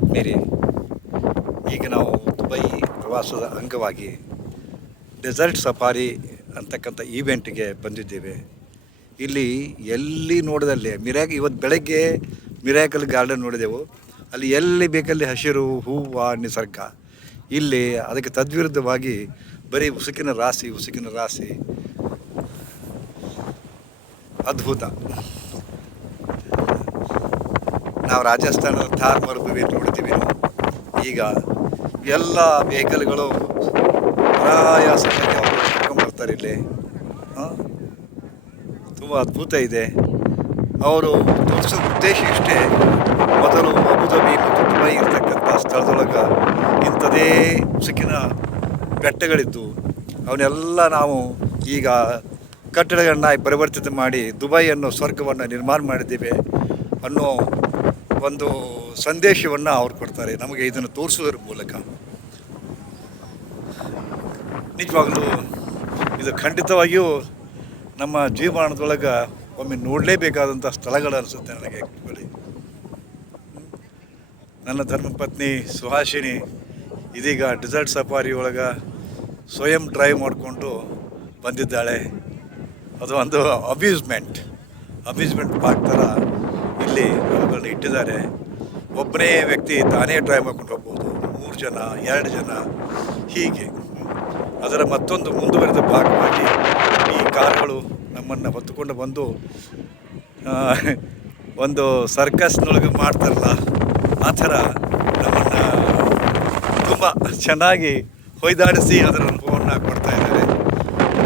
ಆದ್ಮೇಲೆ ಈಗ ನಾವು ದುಬೈ ಪ್ರವಾಸದ ಅಂಗವಾಗಿ ಡೆಸರ್ಟ್ ಸಫಾರಿ ಅಂತಕ್ಕಂಥ ಈವೆಂಟ್ಗೆ ಬಂದಿದ್ದೇವೆ. ಇಲ್ಲಿ ಎಲ್ಲಿ ನೋಡಿದಲ್ಲಿ, ಮಿರಾಕ್ ಇವತ್ತು ಬೆಳಗ್ಗೆ ಮಿರಾಕಲ್ ಗಾರ್ಡನ್ ನೋಡಿದೆವು. ಅಲ್ಲಿ ಎಲ್ಲಿ ಬೇಕಲ್ಲಿ ಹಸಿರು, ಹೂವು, ನಿಸರ್ಗ. ಇಲ್ಲಿ ಅದಕ್ಕೆ ತದ್ವಿರುದ್ಧವಾಗಿ ಬರೀ ಉಸುಕಿನ ರಾಶಿ ಉಸುಕಿನ ರಾಶಿ. ಅದ್ಭುತ. ನಾವು ರಾಜಸ್ಥಾನದ ಥಾರ್ ಮರುಭೂಮಿ ನೋಡ್ತೀವಿ. ಈಗ ಎಲ್ಲ ವೆಹಿಕಲ್ಗಳು ಪ್ರಯಾಸದಲ್ಲಿ ಅವರು ಇಲ್ಲಿ. ತುಂಬ ಅದ್ಭುತ ಇದೆ. ಅವರು ತೋರಿಸೋ ಉದ್ದೇಶ ಇಷ್ಟೇ. ಮೊದಲು ಅಬುಧಾಬಿ ಮತ್ತು ದುಬೈ ಇರ್ತಕ್ಕಂಥ ಸ್ಥಳದೊಳಗೆ ಇಂಥದೇ ಸಿಕ್ಕಿನ ಬೆಟ್ಟಗಳಿದ್ದು ಅವನ್ನೆಲ್ಲ ನಾವು ಈಗ ಕಟ್ಟಡಗಳನ್ನ ಪರಿವರ್ತಿತ ಮಾಡಿ ದುಬೈ ಅನ್ನೋ ಸ್ವರ್ಗವನ್ನು ನಿರ್ಮಾಣ ಮಾಡಿದ್ದೇವೆ ಅನ್ನೋ ಒಂದು ಸಂದೇಶವನ್ನು ಅವ್ರು ಕೊಡ್ತಾರೆ. ನಮಗೆ ಇದನ್ನು ತೋರಿಸೋದ್ರ ಮೂಲಕ. ನಿಜವಾಗಲೂ ಇದು ಖಂಡಿತವಾಗಿಯೂ ನಮ್ಮ ಜೀವಮಾನದೊಳಗೆ ಒಮ್ಮೆ ನೋಡಲೇಬೇಕಾದಂಥ ಸ್ಥಳಗಳು ಅನಿಸುತ್ತೆ ನನಗೆ ಆ್ಯಕ್ಚುಲಿ ನನ್ನ ಧರ್ಮಪತ್ನಿ ಸುಹಾಸಿನಿ ಇದೀಗ ಡೆಸರ್ಟ್ ಸಫಾರಿ ಒಳಗೆ ಸ್ವಯಂ ಡ್ರೈವ್ ಮಾಡಿಕೊಂಡು ಬಂದಿದ್ದಾಳೆ. ಅದು ಒಂದು ಅಮ್ಯೂಸ್ಮೆಂಟ್ ಅಮ್ಯೂಸ್ಮೆಂಟ್ ಪಾರ್ಕ್ ಥರ ಇಲ್ಲಿ ಅವುಗಳನ್ನ ಇಟ್ಟಿದ್ದಾರೆ. ಒಬ್ಬನೇ ವ್ಯಕ್ತಿ ತಾನೇ ಡ್ರೈವ್ ಮಾಡ್ಕೊಂಡು ಹೋಗ್ಬೋದು. ಮೂರು ಜನ, ಎರಡು ಜನ, ಹೀಗೆ. ಅದರ ಮತ್ತೊಂದು ಮುಂದುವರೆದ ಭಾಗವಾಗಿ ಈ ಕಾರುಗಳು ನಮ್ಮನ್ನು ಹೊತ್ತುಕೊಂಡು ಬಂದು ಒಂದು ಸರ್ಕಸ್ನೊಳಗೆ ಮಾಡ್ತಾರಲ್ಲ, ಆ ಥರ ನಮ್ಮನ್ನು ತುಂಬ ಚೆನ್ನಾಗಿ ಹೊಯ್ದಾಡಿಸಿ ಅದರ ಅನುಭವವನ್ನು ಕೊಡ್ತಾ ಇದ್ದಾರೆ.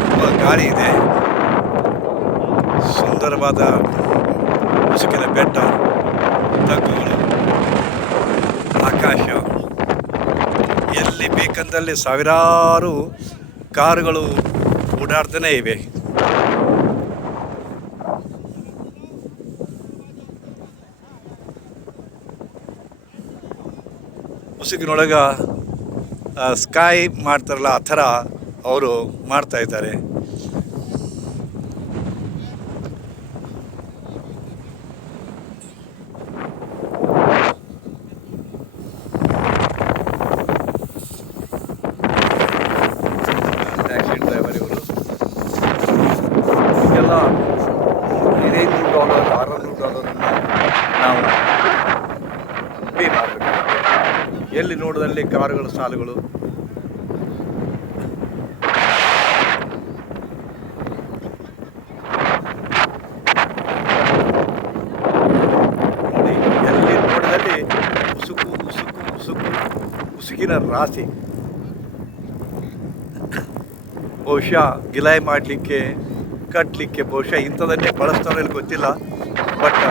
ತುಂಬ ಗಾಳಿ ಇದೆ. ಸುಂದರವಾದ ಮುಸುಕಿನ ಬೆಟ್ಟ, ತಗ್ಗುಗಳು, ಆಕಾಶ. ಎಲ್ಲಿ ಬೇಕಂದಲ್ಲಿ ಸಾವಿರಾರು ಕಾರುಗಳು ಓಡಾಡ್ತಾನೆ ಇವೆ. ಮುಸುಕಿನೊಳಗ ಸ್ಕೈ ಮಾಡ್ತಾರಲ್ಲ ಆ ಥರ ಅವರು ಮಾಡ್ತಾ ಎಲ್ಲಿ ನೋಡಿದಲ್ಲಿ ಕಾರುಗಳ, ಸಾಲುಗಳು? ಎಲ್ಲಿ ನೋಡಿದಲ್ಲಿ ಉಸುಕು ಉಸುಕು ಉಸುಕು, ಉಸುಕಿನ ರಾಶಿ. ಬಹುಶಃ ಗಿಲಾಯಿ ಮಾಡಲಿಕ್ಕೆ ಕಟ್ಟಲಿಕ್ಕೆ ಬಹುಶಃ ಇಂಥದನ್ನೇ ಬಳಸ್ತಾರೆ ಗೊತ್ತಿಲ್ಲ ಬಟ್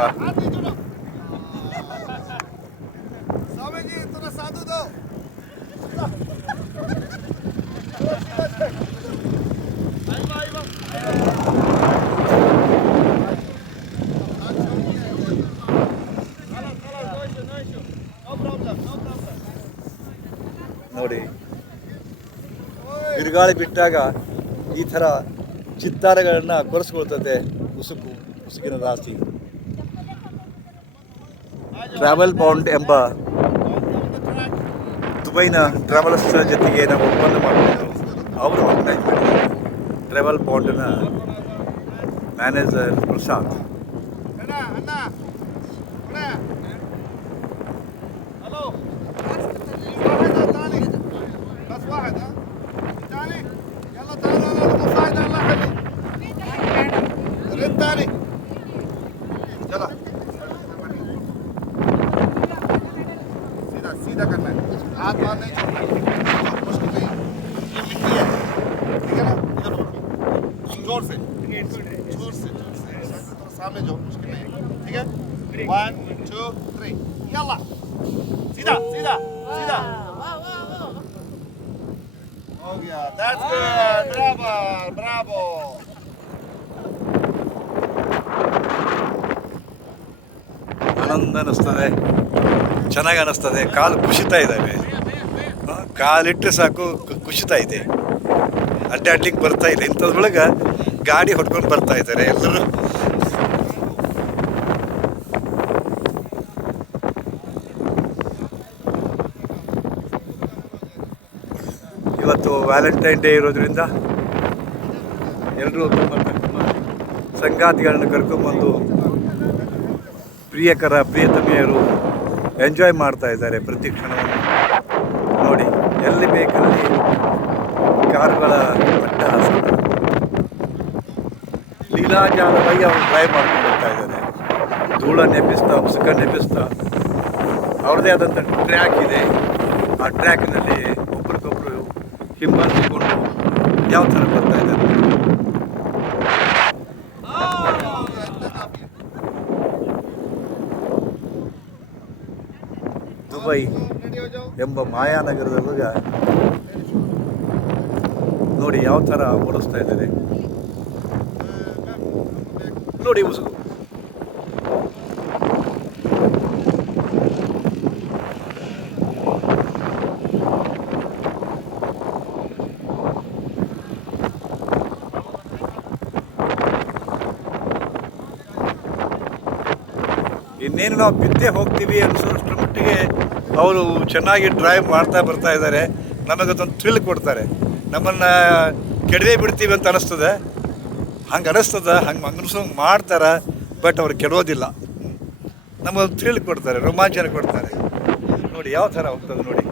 ನೋಡಿ ಬಿರುಗಾಳಿ ಬಿಟ್ಟಾಗ ಈ ಥರ ಚಿತ್ತಾರಗಳನ್ನು ಕೊರೆಸ್ಕೊಳ್ತದೆ ಉಸುಕು ಉಸುಕಿನ ರಾಶಿ. ಟ್ರಾವೆಲ್ ಪೌಂಡ್ ಎಂಬ ದುಬೈನ ಟ್ರಾವೆಲರ್ಸ್ ಜೊತೆಗೆ ನಾವು ಒಪ್ಪಂದ ಮಾಡಿದ್ರು ಅವರು ಟ್ರಾವೆಲ್ ಬಾಂಡನ ಮ್ಯಾನೇಜರ್ ಪ್ರಸಾದ್ ಸೀದಾ ಕನ್ನಡ हाथ मार नहीं ज़ोर से ज़ोर से सामने जाओ मुश्किल नहीं ठीक है। वन टू थ्री यल्ला सीधा सीधा सीधा हो गया दैट्स गुड ब्रावो ब्रावो आनंद नसणार आहे ಚೆನ್ನಾಗಿ ಅನ್ನಿಸ್ತದೆ ಕಾಲು ಕುಸಿತಾ ಇದ್ದಾವೆ ಕಾಲಿಟ್ಟರೆ ಸಾಕು ಕುಸಿತಾ ಇದೆ. ಅಡ್ಡಾಡ್ಲಿಕ್ಕೆ ಬರ್ತಾ ಇಲ್ಲ. ಇಂಥದ್ರೊಳಗೆ ಗಾಡಿ ಹೊಡ್ಕೊಂಡು ಬರ್ತಾ ಇದ್ದಾರೆ ಎಲ್ಲರೂ. ಇವತ್ತು ವ್ಯಾಲೆಂಟೈನ್ ಡೇ ಇರೋದ್ರಿಂದ ಎಲ್ಲರೂ ತಮ್ಮ ತಮ್ಮ ಸಂಗಾತಿಗಳನ್ನು ಕರ್ಕೊಂಬಂದು ಪ್ರಿಯಕರ, ಪ್ರಿಯತಮಿಯರು ಎಂಜಾಯ್ ಮಾಡ್ತಾ ಇದ್ದಾರೆ ಪ್ರತಿ ಕ್ಷಣವನ್ನು ನೋಡಿ, ಎಲ್ಲಿ ಬೇಕಲ್ಲಿ ಕಾರುಗಳ ಅಟ್ಟಹಾಸ ಲೀಲಾಜಾಲವಾಗಿ ಅವರು ಡ್ರೈವ್ ಮಾಡ್ಕೊಂಡು ಬರ್ತಾ ಇದ್ದಾರೆ. ಧೂಳ ನೆಪಿಸ್ತಾ ಉಸುಕ ನೆಪಿಸ್ತಾ ಅವ್ರದ್ದೇ ಆದಂಥ ಟ್ರ್ಯಾಕ್ ಇದೆ. ಆ ಟ್ರ್ಯಾಕ್ನಲ್ಲಿ ಒಬ್ರಿಗೊಬ್ರು ಹಿಂಬಾಲಿಸಿಕೊಂಡು ಯಾವ ಥರ ಬರ್ತಾ ಇದ್ದಾರೆ? ಮುಂಬೈ ಎಂಬ ಮಾಯಾನಗರದೊಳಗೆ ನೋಡಿ ಯಾವ ಥರ ಓಡಿಸ್ತಾ ಇದ್ದಾರೆ. ನೋಡಿ ಉಸುಗು. ಇನ್ನೇನು ನಾವು ಬಿದ್ದೆ ಹೋಗ್ತೀವಿ ಅನ್ಸೋಷ್ಟು ಮಟ್ಟಿಗೆ ಅವರು ಚೆನ್ನಾಗಿ ಡ್ರೈವ್ ಮಾಡ್ತಾ ಬರ್ತಾ ಇದ್ದಾರೆ. ನಮಗದೊಂದು ಥ್ರಿಲ್ ಕೊಡ್ತಾರೆ. ನಮ್ಮನ್ನು ಕೆಡವೆ ಬಿಡ್ತೀವಿ ಅಂತ ಅನಿಸ್ತದೆ. ಹಂಗೆ ಅನ್ನಿಸ್ತದೆ ಹಂಗೆ ಅನ್ಸೋಂಗೆ ಮಾಡ್ತಾರೆ ಬಟ್ ಅವ್ರು ಕೆಡೋದಿಲ್ಲ. ನಮಗೊಂದು ಥ್ರಿಲ್ ಕೊಡ್ತಾರೆ, ರೋಮಾಂಚನ ಕೊಡ್ತಾರೆ. ನೋಡಿ ಯಾವ ಥರ ಹೋಗ್ತದೆ ನೋಡಿ.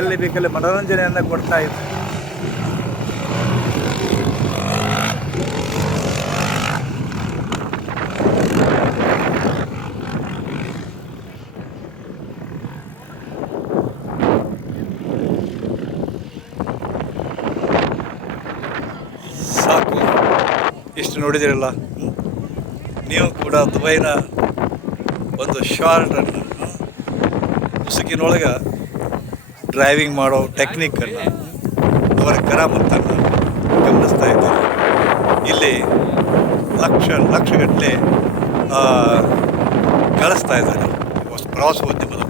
ಎಲ್ಲಿ ಬೇಕಲ್ಲಿ ಮನೋರಂಜನೆಯನ್ನು ಕೊಡ್ತಾ ಇದೆ ಸಾಕು. ಇಷ್ಟು ನೋಡಿದಿರಲ್ಲ? ನೀವು ಕೂಡ ದುಬೈನ ಒಂದು ಶಾರ್ಟನ್ನು ಮುಸುಕಿನೊಳಗೆ ಡ್ರೈವಿಂಗ್ ಮಾಡೋ ಟೆಕ್ನಿಕ್ಕನ್ನು ಅವರ ಕರಾಮತ್ತನ್ನು ಗಮನಿಸ್ತಾ ಇದ್ದಾರೆ. ಇಲ್ಲಿ ಲಕ್ಷ ಲಕ್ಷಗಟ್ಟಲೆ ಕಳಿಸ್ತಾ ಇದ್ದಾರೆ. ಪ್ರವಾಸೋದ್ಯಮದ